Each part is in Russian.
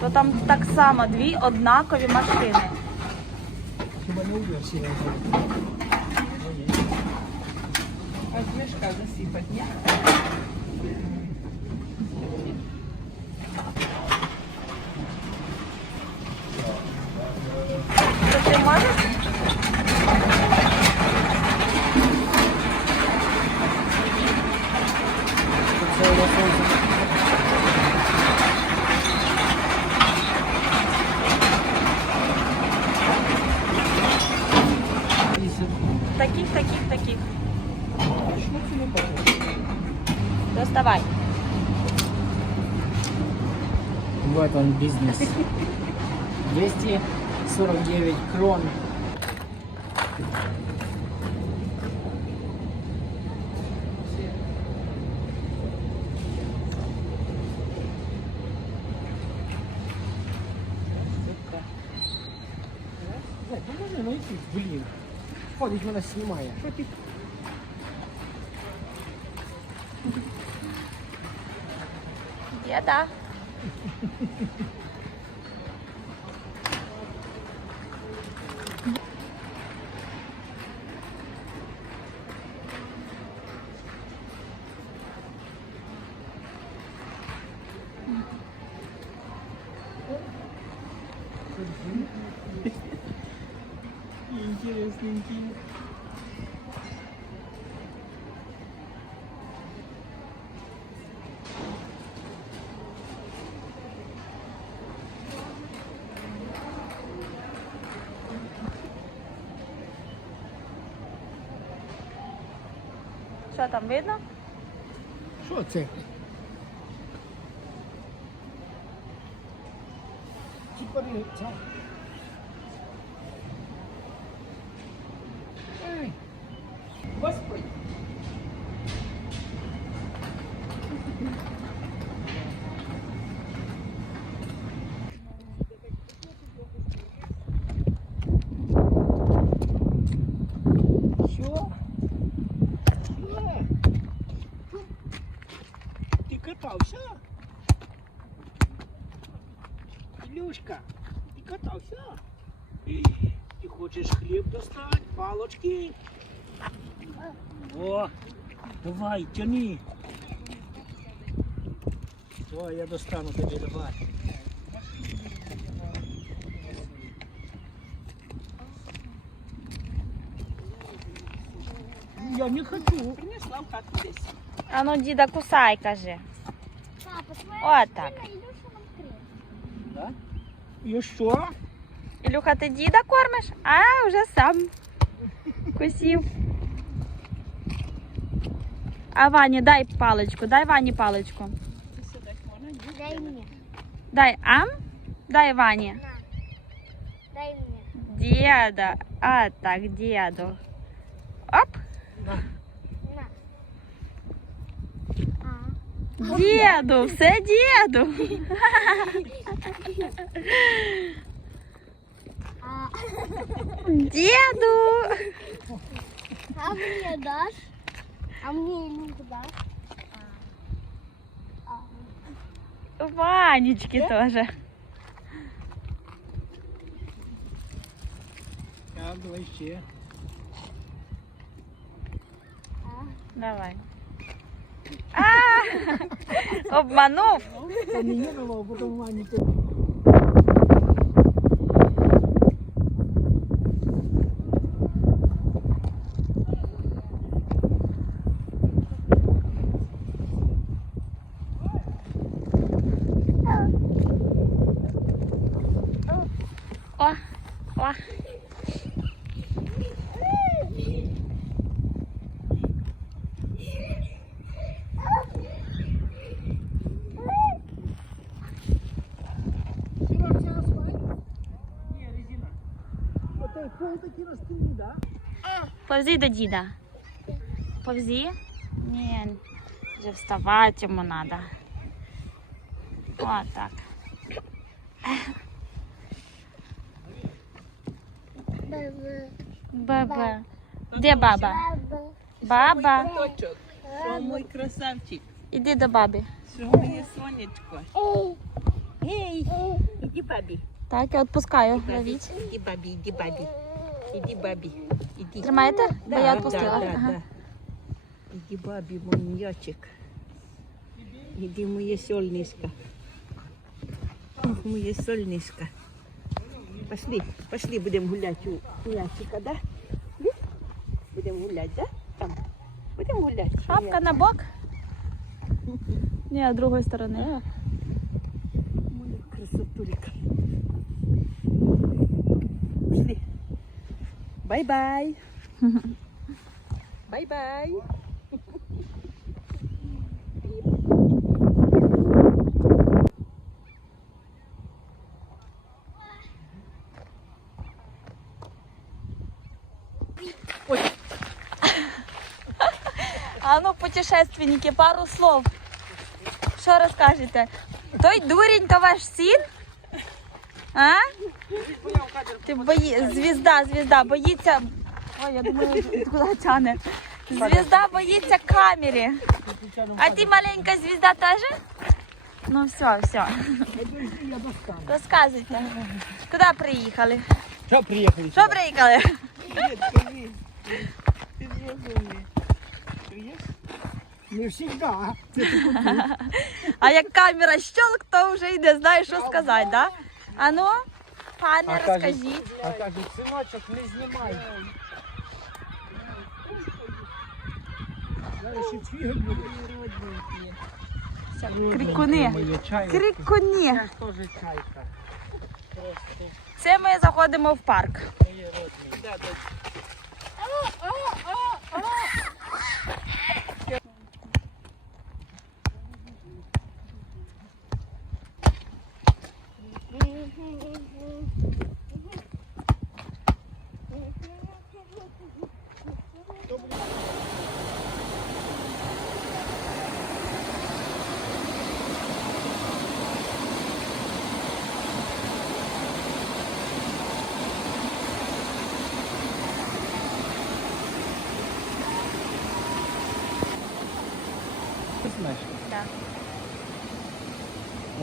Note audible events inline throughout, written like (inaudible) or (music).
То там так само дві однакові машини. Хіба не у версії Ось мішка засипати, ні? Вот он бизнес. 249 крон. Зай, поможи найти, блін. Ходить вона знімає. Що ти? Интересненький. Що там видно? Що це? Ей, Господи. Що? Що? Ти катався? Ілюшка, ти катався? Ти хочеш хліб достати, палочки? О, давай, тяни. О, я достану тобі, давай. Я не хочу. Принесла в хату десь. А ну, діда, кусай, каже. Папа, твоя О, так. машина Ілюша нам крив. Да? І що? Ілюха, ти діда кормиш? А, вже сам кусів. А Вані, дай паличку, дай Вані паличку. Ти сюди можна? Ні? Дай мені. Дай ам, дай Вані. На. Дай мені. Деда. А, так, деду. Оп. На. А. Деду, все деду. (laughs) А. Деду. А мне дашь? А мне Илюху дашь? А. Ванечки тоже. Так, давай ще. А. Давай. А, (laughs) обманув. Та не я давав, потім Вані Отой пол таки на стіні, да? Повзи до діда. Повзи. Ні, вже вставати йому треба. О, так. Баба. Баба. Де баба? Баба. Баба. Точок. Що мой красавчик? Іди до бабі. Що моє сонечко? Ей, іди бабі. Так, я відпускаю. Ловіть. Іди бабі, іди бабі. Іди бабі. Іди. Тримаєте? Бо Да, я відпустила. Да, да, Ага. да. Іди бабі, мой м'ячик. Іди моє сольнишко. Ох, моє сольнишко. Пошли, пошли, будемо гуляти у м'ячика, да? Ді? Будемо гуляти, да? Там. Будемо гуляти. Шапка на бок. (laughs) Ні, з другої сторони. Моя красотулька. Бай-бай. Бай-бай. А ну, путешественники, пару слов. Що розкажете? Той дурень, то ваш син? А? Ти бої... Звізда, звізда, боїться. Ой, я думаю, куди тяне. Звізда боїться камері. А ти маленька звізда теж? Ну все, все. Я достану. Розказуйте. Куди приїхали? Що приїхали? Що приїхали? Привет, скажи. Ты же розумный. Чуєш? Ми завжди. Це тільки тут. А як камера щелк, то вже й не знає, що сказати, да? А ну, пане, А кажуть- розкажіть. А кажуть, синочок, не знімай. Зараз ще фіги буде. Крикуни. Моє. Крикуні. Це ж теж чайка. Це ми заходимо в парк. Моє. Да. Ти знаєш? Так.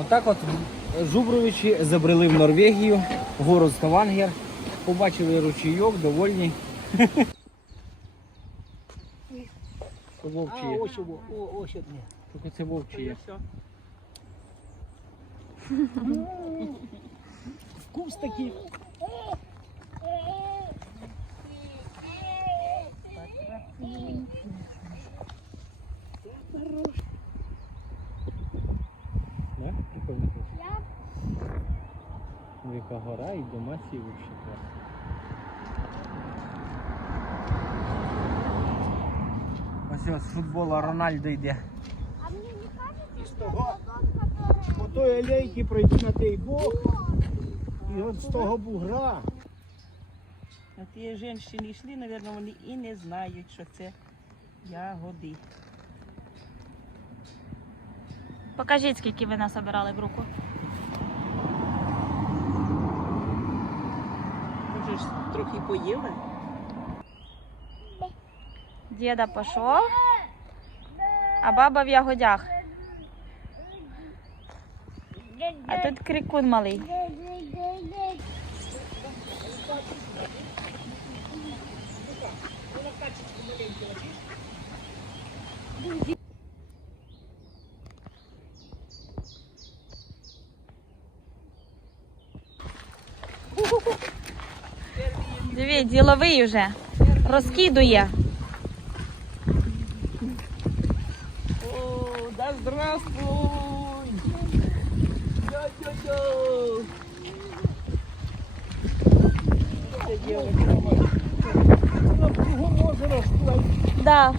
Отак от Жубровичі забрели в Норвегію, город Ставангер, побачили ручійок, довольні. Це вовчі є. ось, о, ось одне. Тільки це вовчі є. (laughs) Вкус такий. Да? Прикольно. Гора і вообще клас. Ось ось з футбола Рональдо йде. А мне не кажется, З что того, тот, по той алейки пройти на той бок, і от з того бугра. А ті жінки йшли, мабуть, вони і не знають, що це ягоди. Покажіть, скільки ви насобирали в руку. Може ж трохи поїли? Діда пішов, а баба в ягодях. А тут крикун малий. Диві, діловий вже. Розкидує. О, да здравствуй! Йо-йо-йо! Це дівчинка. На кругом озера стоїть. Да.